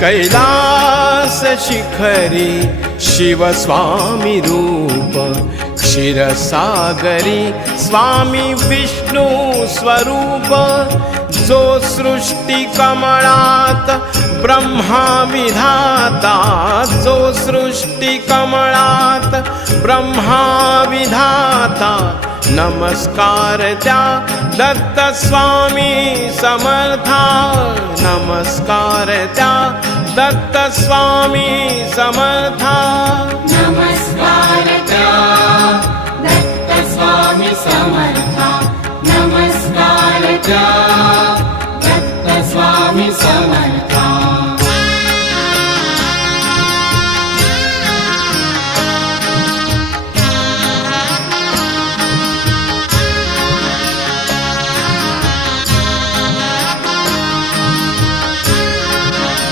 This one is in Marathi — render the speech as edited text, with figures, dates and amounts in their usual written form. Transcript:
कैलास शिखरी शिवस्वामी रूप, क्षीरसागरी स्वामी विष्णु स्वरूप। जो सृष्टी कमळात ब्रह्मा विधाता, जो सृष्टी कमळात ब्रह्मा विधाता। नमस्कार त्या दत्त स्वामी समर्था, नमस्कार त्या दत्त स्वामी समर्था। नमस्कार त्या दत्त स्वामी समर्था, नमस्कार त्या